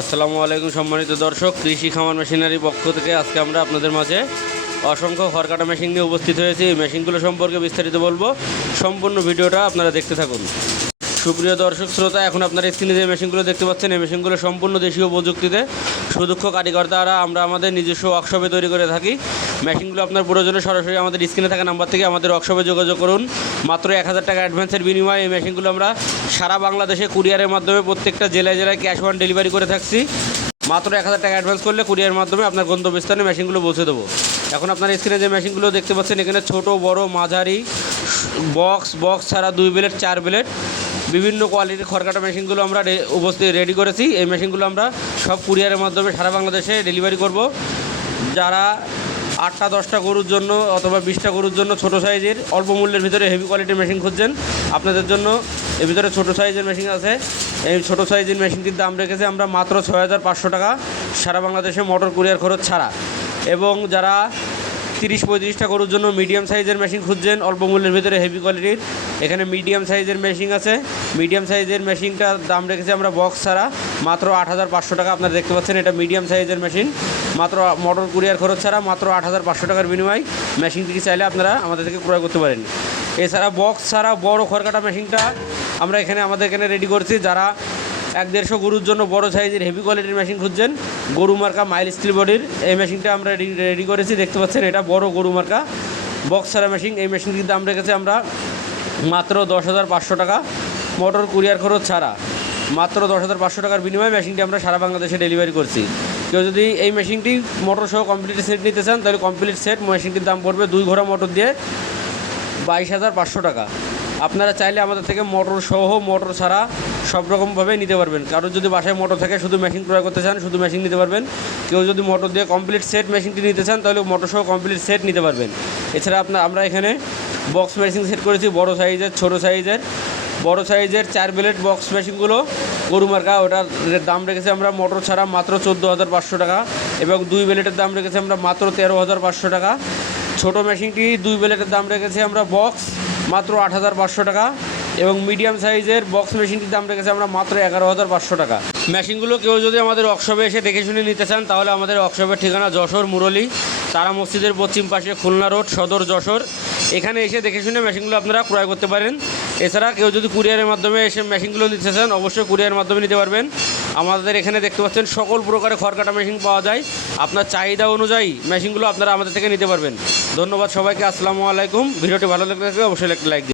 আসসালামু আলাইকুম সম্মানিত দর্শক, কৃষি খামার মেশিনারি পক্ষ থেকে আজকে আমরা আপনাদের মাঝে অসংখ্য খড় কাটা মেশিন নিয়ে উপস্থিত হয়েছি। এই মেশিনগুলো সম্পর্কে বিস্তারিত বলবো, সম্পূর্ণ ভিডিওটা আপনারা দেখতে থাকুন। সুপ্রিয় দর্শক শ্রোতা, এখন আপনারা স্ক্রিনে যে মেশিনগুলো দেখতে পাচ্ছেন, এই মেশিনগুলো সম্পূর্ণ দেশীয় প্রযুক্তিতে সুদক্ষ কারিগর দ্বারা আমরা আমাদের নিজস্ব ওয়ার্কশপে তৈরি করে থাকি। মেশিনগুলো আপনার প্রয়োজনে সরাসরি আমাদের স্ক্রিনে থাকা নাম্বার থেকে আমাদের ওয়ার্কশপে যোগাযোগ করুন। মাত্র 1000 টাকা অ্যাডভান্সের বিনিময়ে এই মেশিনগুলো আমরা সারা বাংলাদেশে কুরিয়ারের মাধ্যমে প্রত্যেকটা জেলায় জেলায় ক্যাশ অন ডেলিভারি করে থাকছি। মাত্র 1000 টাকা অ্যাডভান্স করলে কুরিয়ারের মাধ্যমে আপনার গন্তব্যস্থানে মেশিনগুলো পৌঁছে দেবো। এখন আপনার স্ক্রিনে যে মেশিনগুলো দেখতে পাচ্ছেন, এখানে ছোট বড় মাঝারি বক্স ছাড়া 2 ব্লেড 4 ব্লেড বিভিন্ন কোয়ালিটির খড় কাটা মেশিনগুলো আমরা রেডি করেছি। এই মেশিনগুলো আমরা সব কুরিয়ারের মাধ্যমে সারা বাংলাদেশে ডেলিভারি করব। যারা 8টা 10টা গরুর জন্য অথবা 20টা গরুর জন্য ছোটো সাইজের অল্প মূল্যের ভিতরে হেভি কোয়ালিটির মেশিন খুঁজছেন, আপনাদের জন্য এর ভিতরে ছোটো সাইজের মেশিন আছে। এই ছোটো সাইজের মেশিনটির দাম রেখেছি আমরা মাত্র 6500 টাকা সারা বাংলাদেশে মোটর কুরিয়ার খরচ ছাড়া। এবং যারা 30-35টা গরুর জন্য মিডিয়াম সাইজের মেশিন খুঁজছেন অল্প মূল্যের ভিতরে হেভি কোয়ালিটির, এখানে মিডিয়াম সাইজের মেশিন আছে। মিডিয়াম সাইজের মেশিনটার দাম রেখেছি আমরা বক্স ছাড়া মাত্র 8500 টাকা। আপনারা দেখতে পাচ্ছেন এটা মিডিয়াম সাইজের মেশিন, মাত্র মোটর কুরিয়ার খরচ ছাড়া মাত্র 8500 টাকার বিনিময়ে মেশিনটি চাইলে আপনারা আমাদের থেকে ক্রয় করতে পারেন। এছাড়া বক্স ছাড়া বড় খড় কাটা মেশিনটা আমরা আমাদের এখানে রেডি করছি। যারা 1-150 গরুর জন্য বড় সাইজের হেভি কোয়ালিটির মেশিন খুঁজছেন, গরু মার্কা মাইল স্টিল বডির এই মেশিনটা আমরা রেডি করেছি। দেখতে পাচ্ছেন এটা বড় গরু মার্কা বক্স ছাড়া মেশিন। এই মেশিনটির দাম রেখেছি আমরা মাত্র 10,500 টাকা মোটর কুরিয়ার খরচ ছাড়া। মাত্র 10,500 টাকার বিনিময়ে মেশিনটি আমরা সারা বাংলাদেশে ডেলিভারি করছি। কেউ যদি এই মেশিনটি মোটর সহ কমপ্লিট সেট নিতে চান, তাহলে কমপ্লিট সেট মেশিনটির দাম পড়বে 2 ঘোড়া মোটর দিয়ে 22,500 টাকা। আপনারা চাইলে আমাদের থেকে মোটর সহ মোটর ছাড়া সব রকমভাবে নিতে পারবেন। কারোর যদি বাসায় মোটর থাকে শুধু মেশিন ক্রয় করতে চান, শুধু মেশিন নিতে পারবেন। কেউ যদি মোটর দিয়ে কমপ্লিট সেট মেশিনটি নিতে চান, তাহলে মোটর সহ কমপ্লিট সেট নিতে পারবেন। এছাড়া আমরা এখানে বক্স মেশিন সেট করেছি বড় সাইজের, ছোটো সাইজের। বড় সাইজের 4 ব্লেড বক্স মেশিনগুলো গরু মার্কা, ওটার দাম রেখেছি আমরা মোটর ছাড়া মাত্র 14,500 টাকা। এবং 2 ব্লেডের দাম রেখেছি আমরা মাত্র 13,500 টাকা। ছোটো মেশিনটি 2 ব্লেডের দাম রেখেছি আমরা বক্স মাত্র 8,500 টাকা। এবং মিডিয়াম সাইজের বক্স মেশিনটির দাম রেখেছি আমরা মাত্র 11,500 টাকা। মেশিনগুলো কেউ যদি আমাদের ওয়ার্কশপে এসে দেখে শুনে নিতে চান, তাহলে আমাদের ওয়ার্কশপের ঠিকানা যশোর মুরলী তারা মসজিদের পশ্চিম পাশে, খুলনা রোড, সদর যশোর। এখানে এসে দেখে শুনে মেশিনগুলো আপনারা ক্রয় করতে পারেন। এছাড়া কেউ যদি কুরিয়ারের মাধ্যমে এসে মেশিনগুলো নিতে চান, অবশ্যই কুরিয়ারের মাধ্যমে নিতে পারবেন। আমাদের এখানে দেখতে পাচ্ছেন সকল প্রকারের খড় কাটা মেশিন পাওয়া যায়। আপনার চাহিদা অনুযায়ী মেশিনগুলো আপনারা আমাদের থেকে নিতে পারবেন। ধন্যবাদ সবাইকে। আসসালামু আলাইকুম। ভিডিওটি ভালো লাগলে অবশ্যই একটা লাইক দিন।